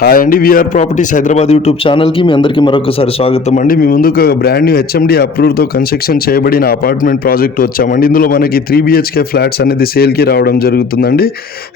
Hi అండి, we are properties Hyderabad YouTube ఛానల్కి మీ అందరికీ మరొకసారి స్వాగతం అండి. మీ ముందుకు బ్రాండ్ న్యూ హెచ్ఎండి అప్రూవ్తో కన్స్ట్రక్షన్ చేయబడిన అపార్ట్మెంట్ ప్రాజెక్ట్ వచ్చామండి. ఇందులో మనకి 3 BHK ఫ్లాట్స్ అనేది సేల్కి రావడం జరుగుతుందండి.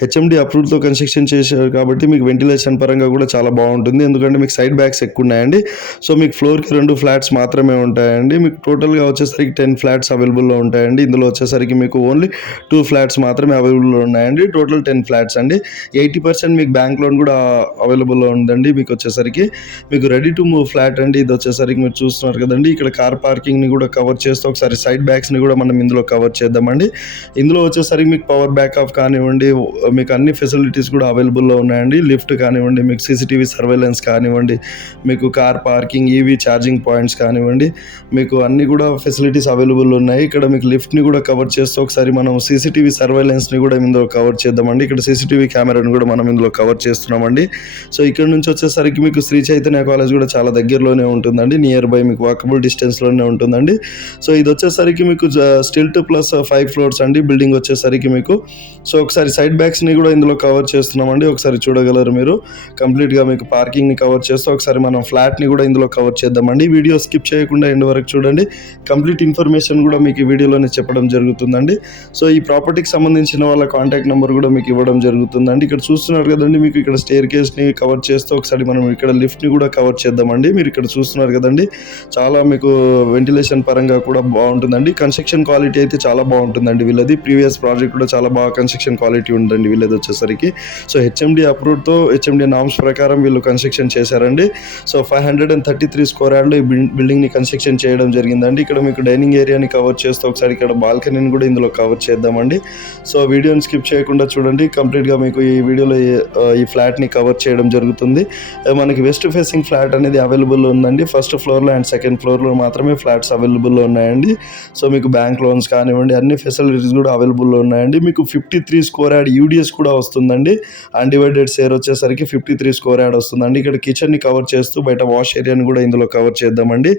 హెచ్ఎండి అప్రూవ్తో కన్స్ట్రక్షన్ చేశారు కాబట్టి మీకు వెంటిలేషన్ పరంగా కూడా చాలా బాగుంటుంది, ఎందుకంటే మీకు సైడ్ బ్యాక్స్ ఎక్కువ ఉన్నాయండి. సో మీకు ఫ్లోర్కి 2 ఫ్లాట్స్ మాత్రమే ఉంటాయండి. మీకు టోటల్గా వచ్చేసరికి 10 ఫ్లాట్స్ అవైలబుల్లో ఉంటాయండి. ఇందులో వచ్చేసరికి మీకు ఓన్లీ 2 ఫ్లాట్స్ మాత్రమే అవైలబుల్లో ఉన్నాయండి. టోటల్ 10 ఫ్లాట్స్ అండి. 80% మీకు బ్యాంక్ లోన్ కూడా అవైలబుల్లో ఉందండి. మీకు వచ్చేసరికి మీకు రెడీ టు మూవ్ ఫ్లాట్ అండి. ఇది వచ్చేసరికి మీరు చూస్తున్నారు కదండి, ఇక్కడ కార్ పార్కింగ్ని కూడా కవర్ చేస్తూ ఒకసారి సైడ్ బ్యాక్స్ని కూడా మనం ఇందులో కవర్ చేద్దామండి. ఇందులో వచ్చేసరికి మీకు పవర్ బ్యాకప్ కానివ్వండి, మీకు అన్ని ఫెసిలిటీస్ కూడా అవైలబుల్లో ఉన్నాయండి. లిఫ్ట్ కానివ్వండి, మీకు సీసీటీవీ సర్వేలెన్స్ కానివ్వండి, మీకు car parking, EV charging points కానివ్వండి, మీకు అన్ని కూడా ఫెసిలిటీస్ అవైలబుల్ ఉన్నాయి. ఇక్కడ మీకు లిఫ్ట్ని కూడా కవర్ చేస్తూ ఒకసారి మనం సీసీటీవీ సర్వేలెన్స్ని కూడా ఇందులో కవర్ చేద్దామండి. ఇక్కడ సీసీటీవీ కెమెరాని కూడా మనం ఇందులో కవర్ చేస్తున్నామండి. సో ఇక్కడ నుంచి వచ్చేసరికి మీకు శ్రీ చైతన్య కాలేజ్ కూడా చాలా దగ్గరలోనే ఉంటుందండి. నియర్ బై మీకు వాకబుల్ డిస్టెన్స్లోనే ఉంటుందండి. సో ఇది వచ్చేసరికి మీకు స్టిల్ట్ ప్లస్ 5 ఫ్లోర్స్ అండి బిల్డింగ్ వచ్చేసరికి మీకు. సో ఒకసారి సైడ్ బ్యాక్స్ని కూడా ఇందులో కవర్ చేస్తున్నామండి. ఒకసారి చూడగలరు మీరు. కంప్లీట్గా మీకు పార్కింగ్ని కవర్ చేస్తూ ఒకసారి మనం ఫ్లాట్ని కూడా ఇందులో కవర్ చేద్దామండి. వీడియో స్కిప్ చేయకుండా ఎండ్ వరకు చూడండి. కంప్లీట్ ఇన్ఫర్మేషన్ కూడా మీకు ఈ వీడియోలోనే చెప్పడం జరుగుతుందండి. సో ఈ ప్రాపర్టీకి సంబంధించిన వాళ్ళ కాంటాక్ట్ నెంబర్ కూడా మీకు ఇవ్వడం జరుగుతుందండి. ఇక్కడ చూస్తున్నారు కదండి, మీకు ఇక్కడ స్టేర్ కేస్ని కవర్ చేస్తూ ఒకసారి మనం ఇక్కడ లిఫ్ట్ని కూడా కవర్ చేద్దామండి. మీరు ఇక్కడ చూస్తున్నారు కదండి, చాలా మీకు వెంటిలేషన్ పరంగా కూడా బాగుంటుందండి. కన్స్ట్రక్షన్ క్వాలిటీ అయితే చాలా బాగుంటుందండి వీళ్ళది. ప్రీవియస్ ప్రాజెక్ట్ కూడా చాలా బాగా కన్స్ట్రక్షన్ క్వాలిటీ ఉందండి వీళ్ళది వచ్చేసరికి. సో హెచ్ఎండి అప్రూవ్డ్తో హెచ్ఎండి నామ్స్ ప్రకారం వీళ్ళు కన్స్ట్రక్షన్ చేశారండి. సో 533 స్క్వేర్ యార్డ్లో ఈ బిల్డింగ్ని కన్స్ట్రక్షన్ చేయడం జరిగిందండి. ఇక్కడ మీకు డైనింగ్ ఏరియాని కవర్ చేస్తూ ఒకసారి ఇక్కడ బాల్కనీని కూడా ఇందులో కవర్ చేద్దామండి. సో వీడియోని స్కిప్ చేయకుండా చూడండి. కంప్లీట్గా మీకు ఈ వీడియోలో ఈ ఫ్లాట్ని కవర్ చేయడం జరుగుతుంది. మనకి వెస్ట్ ఫేసింగ్ ఫ్లాట్ అనేది అవైలబుల్ ఉందండి. ఫస్ట్ ఫ్లోర్లో అండ్ సెకండ్ ఫ్లోర్లో మాత్రమే ఫ్లాట్స్ అవైలబుల్లో ఉన్నాయండి. సో మీకు బ్యాంక్ లోన్స్ కానివ్వండి, అన్ని ఫెసిలిటీస్ కూడా అవైలబుల్లో ఉన్నాయండి. మీకు 53 స్క్వేర్ యార్డ్ యూడిఎస్ కూడా వస్తుందండి. అన్డివైడెడ్ షేర్ వచ్చేసరికి 53 స్క్వేర్ యార్డ్ వస్తుందండి. ఇక్కడ కిచెన్ని కవర్ చేస్తూ బయట వాష్ ఏరియాని కూడా ఇందులో కవర్ చేద్దామండి.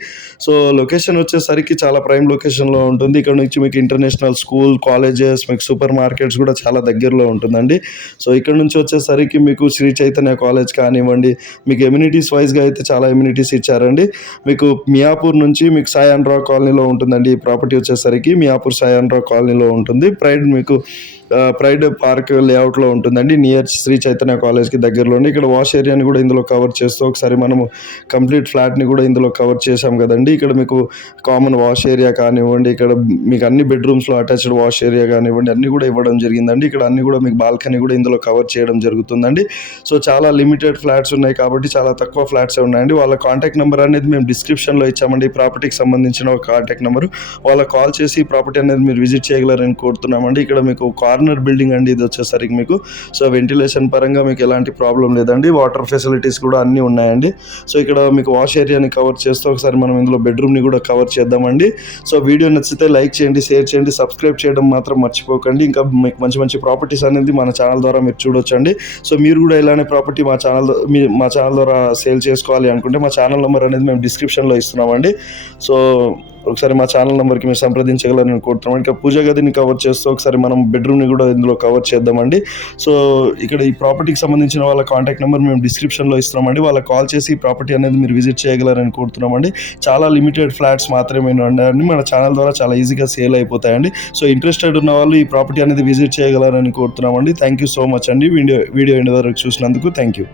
సో లొకేషన్ వచ్చేసరికి చాలా ప్రైమ్ లొకేషన్లో ఉంటుంది. ఇక్కడ నుంచి మీకు ఇంటర్నేషనల్ స్కూల్, కాలేజెస్, మీకు సూపర్ మార్కెట్స్ కూడా చాలా దగ్గరలో ఉంటుందండి. సో ఇక్కడ నుంచి వచ్చేసరికి మీకు శ్రీ చైతన్య కాలేజ్ కానివ్వండి, మీకు ఎమ్యూనిటీస్ వైజ్గా అయితే చాలా ఎమ్యూనిటీస్ ఇచ్చారండి. మీకు మియాపూర్ నుంచి మీకు సాయి ఆంధ్రా కాలనీలో ఉంటుందండి. ఈ ప్రాపర్టీ వచ్చేసరికి మియాపూర్ సాయి ఆంధ్రా కాలనీలో ఉంటుంది. ప్రైడ్ పార్క్ లేఅవుట్లో ఉంటుందండి, నియర్ శ్రీ చైతన్య కాలేజ్కి దగ్గరలోనే. ఇక్కడ వాష్ ఏరియాని కూడా ఇందులో కవర్ చేస్తూ ఒకసారి మనము కంప్లీట్ ఫ్లాట్ని కూడా ఇందులో కవర్ చేసాం కదండి. ఇక్కడ మీకు కామన్ వాష్ ఏరియా కానివ్వండి, ఇక్కడ మీకు అన్ని బెడ్రూమ్స్లో అటాచ్డ్ వాష్ ఏరియా కానివ్వండి అన్నీ కూడా ఇవ్వడం జరిగిందండి. ఇక్కడ అన్ని కూడా మీకు బాల్కనీ కూడా ఇందులో కవర్ చేయడం జరుగుతుందండి. సో చాలా లిమిటెడ్ ఫ్లాట్స్ ఉన్నాయి కాబట్టి చాలా తక్కువ ఫ్లాట్సే ఉన్నాయండి. వాళ్ళ కాంటాక్ట్ నెంబర్ అనేది మేము డిస్క్రిప్షన్లో ఇచ్చామండి. ఈ ప్రాపర్టీకి సంబంధించిన ఒక కాంటాక్ట్ నెంబరు. వాళ్ళకి కాల్ చేసి ఈ ప్రాపర్టీ అనేది మీరు విజిట్ చేయగలరని కోరుతున్నామండి. ఇక్కడ మీకు కార్నర్ బిల్డింగ్ అండి ఇది వచ్చేసరికి మీకు. సో వెంటిలేషన్ పరంగా మీకు ఎలాంటి ప్రాబ్లం లేదండి. వాటర్ ఫెసిలిటీస్ కూడా అన్నీ ఉన్నాయండి. సో ఇక్కడ మీకు వాష్ ఏరియాని కవర్ చేస్తూ ఒకసారి మనం ఇందులో బెడ్రూమ్ని కూడా కవర్ చేద్దామండి. సో వీడియో నచ్చితే లైక్ చేయండి, షేర్ చేయండి, సబ్స్క్రైబ్ చేయడం మాత్రం మర్చిపోకండి. ఇంకా మీకు మంచి మంచి ప్రాపర్టీస్ అనేది మన ఛానల్ ద్వారా మీరు చూడొచ్చండి. సో మీరు కూడా ఇలానే ప్రాపర్టీ మా ఛానల్ ద్వారా సేల్ చేసుకోవాలి అనుకుంటే మా ఛానల్ నెంబర్ అనేది మేము డిస్క్రిప్షన్లో ఇస్తున్నామండి. సో ఒకసారి మా ఛానల్ నెంబర్కి మీరు సంప్రదించగలరని కోరుతున్నాం. ఇంకా పూజ గదిని కవర్ చేస్తూ ఒకసారి మనం బెడ్రూమ్ని కూడా ఇందులో కవర్ చేద్దామండి. సో ఇక్కడ ఈ ప్రాపర్టీకి సంబంధించిన వాళ్ళ కాంటాక్ట్ నెంబర్ మేము డిస్క్రిప్షన్లో ఇస్తున్నామండి. వాళ్ళకి కాల్ చేసి ఈ ప్రాపర్టీ అనేది మీరు విజిట్ చేయగలరని కోరుతున్నామండి. చాలా లిమిటెడ్ ఫ్లాట్స్ మాత్రమే ఉన్నాయండి. మన ఛానల్ ద్వారా చాలా ఈజీగా సేల్ అయిపోతాయండి. సో ఇంట్రెస్టెడ్ ఉన్న వాళ్ళు ఈ ప్రాపర్టీ అనేది విజిట్ చేయగలరని కోరుతున్నామండి. థ్యాంక్ యూ సో మచ్ అండి. వీడియో ఎండ్ వరకు చూసినందుకు థ్యాంక్ యూ.